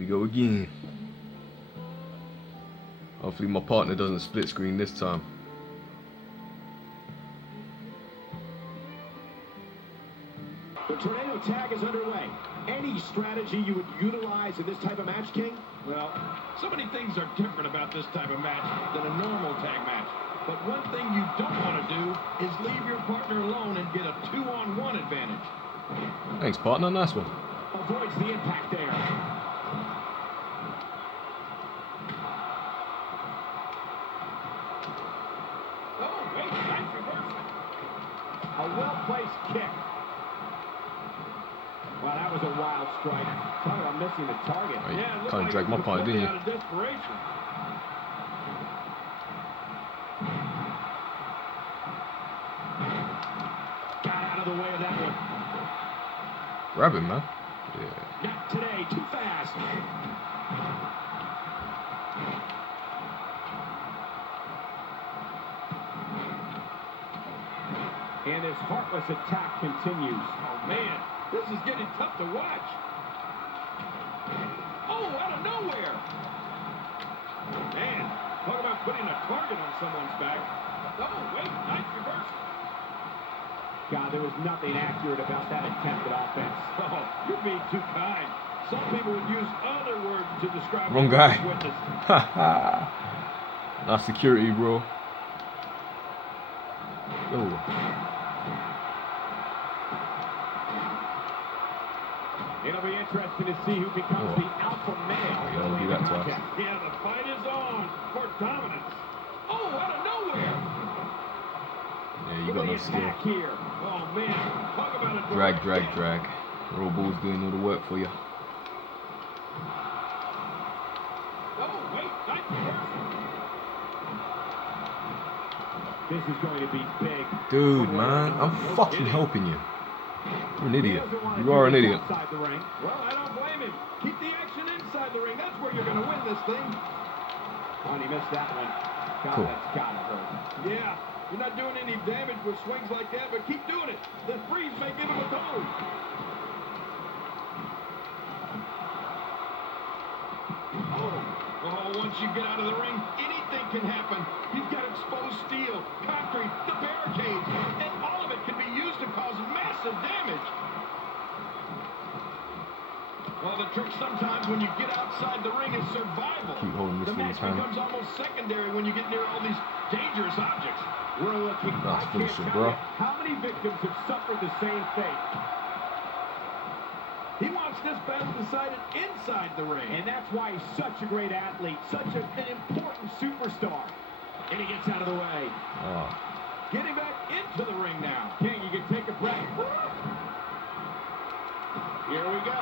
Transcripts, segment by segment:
we go again. Hopefully my partner doesn't split screen this time. The tornado tag is underway. Any strategy you would utilize in this type of match, King? Well, so many things are different about this type of match than a normal tag match. But one thing you don't want to do is leave your partner alone and get a 2-on-1 advantage. Thanks, partner. Nice one. Avoids the impact there. Oh, wait, nice reversal. A well-placed kick. Wow, that was a wild strike. Talk about missing the target. Oh, you kind of dragged my part, didn't you? Out of desperation. Got out of the way of that one. Grab him, man. Yeah. Not today, too fast. And his heartless attack continues. Oh, man, this is getting tough to watch. Oh, out of nowhere. Man, talk about putting a target on someone's back. Oh, wait, nice reversal. God, there was nothing accurate about that attempted offense. Oh, you're being too kind. Some people would use other words to describe Wrong guy. witness. That's security, bro. Oh. It'll be interesting to see who becomes the alpha male. You don't do that to us. Yeah, the fight is on for dominance. Oh, out of nowhere. Yeah, you got no skill. Here. Oh, man, talk about a Drag, drag, drag. Raw Bull's doing all the work for you. Oh, wait, nice reversal. This is going to be big. Dude, man, I'm fucking helping you. You're an idiot. You are an idiot. Well, I don't blame him. Keep the action inside the ring. That's where you're going to win this thing. Oh, and he missed that one. God, Cool. that's got to hurt. Yeah, you're not doing any damage with swings like that, but keep doing it. The freeze may give him a toe. Oh, once you get out of the ring, anything can happen. You've got exposed steel, concrete, the barricades, and all of it can be used to cause massive damage. Well, the trick sometimes when you get outside the ring is survival. Keep holding this The in match his hand. becomes almost secondary when you get near all these dangerous objects. We're looking. That's I can't bullshit, tell bro. you how many victims have suffered the same fate. He wants this battle decided inside the ring. And that's why he's such a great athlete, such an important superstar. And he gets out of the way. Oh. Getting back into the ring now. King, you can take a breath. Here we go.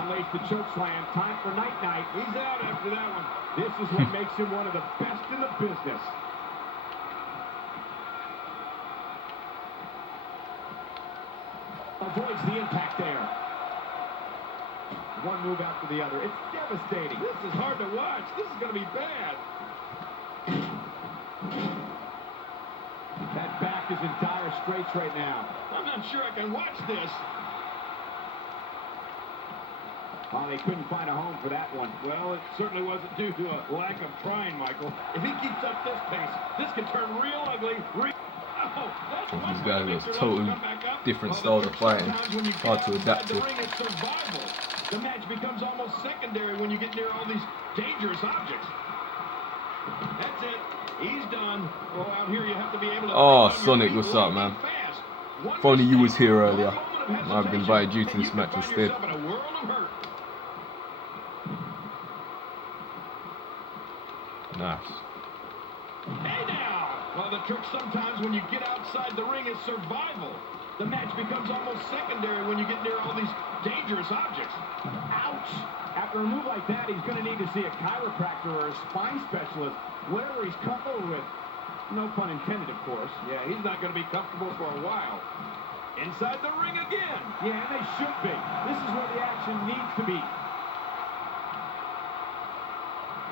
Unleash the choke slam. Time for night-night. He's out after that one. This is what makes him one of the best in the business. Avoids the impact there. One move after the other. It's devastating. This is hard to watch. This is going to be bad. That back is in dire straits right now. I'm not sure I can watch this. Oh, they couldn't find a home for that one. Well, it certainly wasn't due to a lack of trying, Michael. If he keeps up this pace, this could turn real ugly. Oh, that's one These way guys Victor are doesn't totally come back up. different Well, styles the of fighting. sometimes when you Hard get to outside adapt the to. ring, it's survival. The match becomes almost secondary when you get near all these dangerous objects. That's it. He's done. Oh, out here you have to be able to. Oh, think on your Sonic, feet what's up, man? fast. One If only you was mistake, here one earlier. moment of I've been hesitation, invited you to and this you match can find instead. yourself in a world of hurt. Nice. Hey now! Well, the trick sometimes when you get outside the ring is survival. The match becomes almost secondary when you get near all these dangerous objects. Ouch! After a move like that, he's going to need to see a chiropractor or a spine specialist, whatever he's comfortable with. No pun intended, of course. Yeah, he's not going to be comfortable for a while. Inside the ring again. Yeah, and they should be. This is where the action needs to be.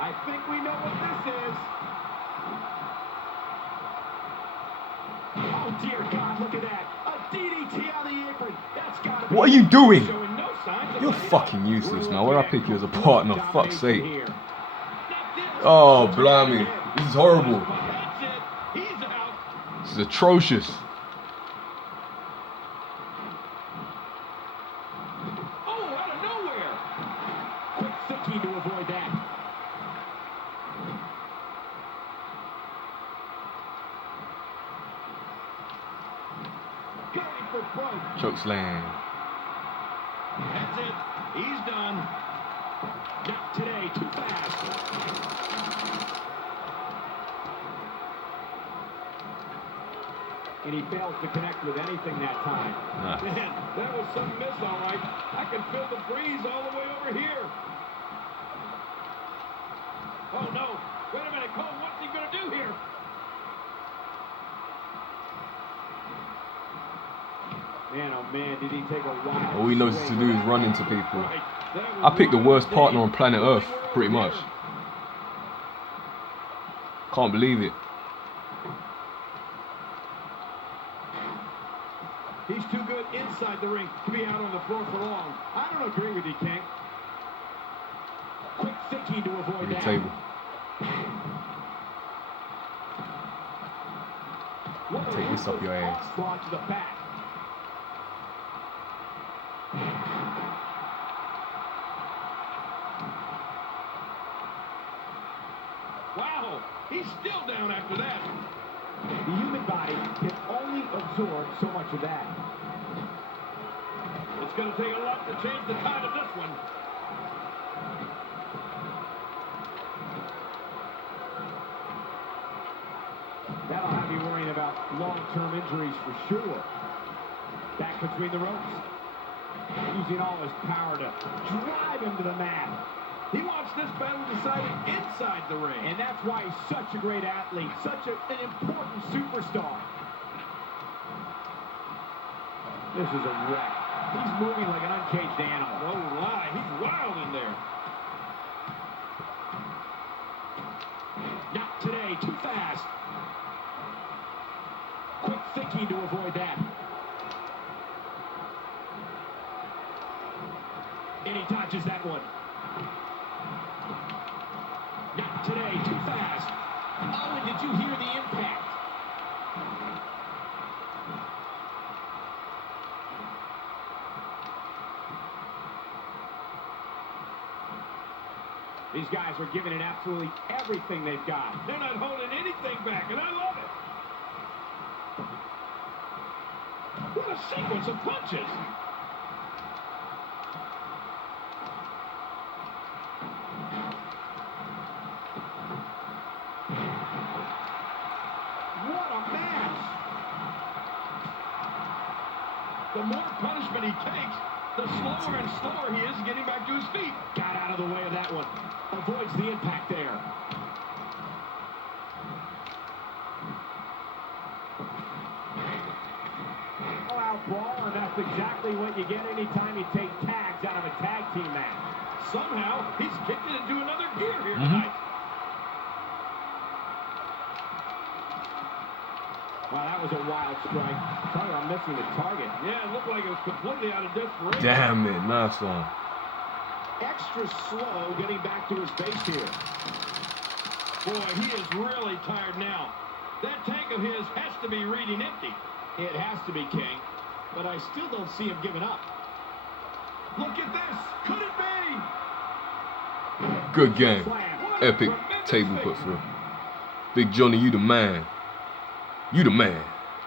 I think we know what this is. Oh, dear God, look at that. A DDT on the apron. That's got to be... What are you doing? Showing no signs You're fucking useless, man. Why'd I pick you as a partner? Fuck's sake. Oh, blimey. This is horrible. This is atrocious. Oh, out of nowhere. Quick thinking to avoid that. Going for broke. Chokeslam. That's it. He's done. Not today. Too fast. And he fails to connect with anything that time. Nah. Man, that was some miss, all right. I can feel the breeze all the way over here. Oh, no. Wait a minute, Cole. What's he going to do here? Man, oh man, did he take a wild All he knows to swing. do is run into people. Right. That was I picked the one worst day partner on planet Earth, pretty over much. here. Can't believe it. He's too good inside the ring to be out on the floor for long. I don't agree with you, King. Quick thinking to avoid Give me that. the table. What a Take this up your ruthless ass. onslaught to the back. Wow, he's still down after that. The human body can only absorb so much of that. It's going to take a lot to change the tide of this one. That'll have you worrying about long-term injuries for sure. Back between the ropes. Using all his power to drive him to the mat. He wants this battle decided inside the ring. And that's why he's such a great athlete, such an important superstar. This is a wreck. He's moving like an uncaged animal. No lie, he's wild in there. Not today, too fast. Quick thinking to avoid that. And he dodges that one. Not today, too fast. Oh, and did you hear the impact? These guys are giving it absolutely everything they've got. They're not holding anything back, and I love it. What a sequence of punches. What a match! The more punishment he takes, the slower and slower he is getting back to his feet. Got out of the way of that one. Avoids the impact there. All out brawl, and that's exactly what you get anytime you take tags out of a tag team match. Somehow, he's kicked it into another gear here tonight. Wow, that was a wild strike. Sorry, I'm missing the target. Yeah, it looked like it was completely out of desperation. Damn it, nice one. Extra slow getting back to his base here. Boy, he is really tired now. That tank of his has to be reading empty. It has to be, King. But I still don't see him giving up. Look at this. Could it be? Good game. Slam. Epic table put through. Big Johnny, you the man. You the man.